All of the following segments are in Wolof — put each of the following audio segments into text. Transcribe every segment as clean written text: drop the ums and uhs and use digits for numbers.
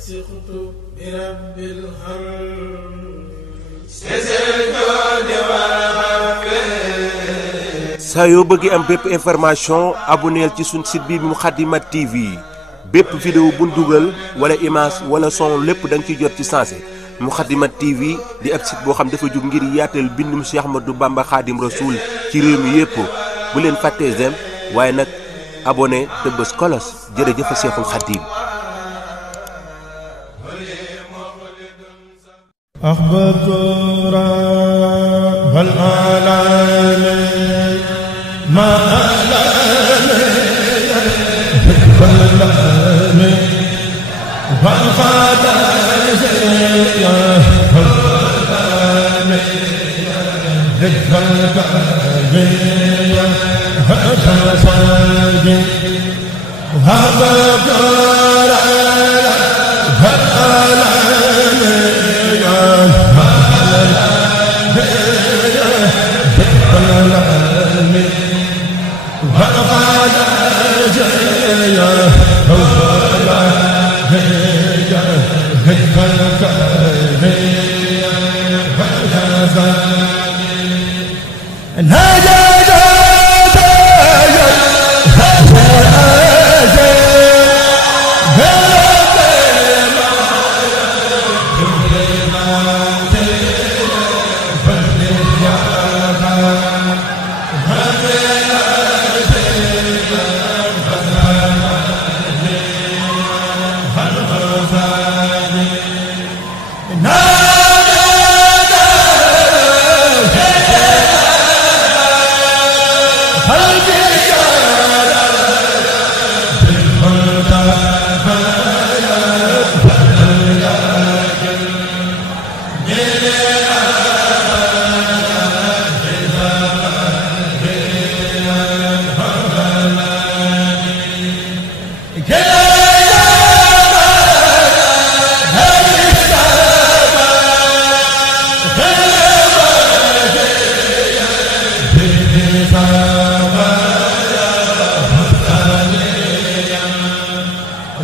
وثقت برب الهرم saa yoo bëggee am bépp information abonneel ci suñ site bi Moukhaddamatoul TV bépp vidéo bu dugal wala image wala son lépp da nga ciy jot ci sensé Moukhaddamatoul TV di ab site boo xam dafa jóg ngir yaatal bindum Cheikh Ahmadou Bamba Khadim Rasoul ci réew mi yépp bu leen fàttee j'aime waaye nag abonné te bës kolos jërëjëf Cheikhul Khadim. أحببت رب العالمين ما العالمين فانقاد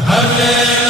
Amen.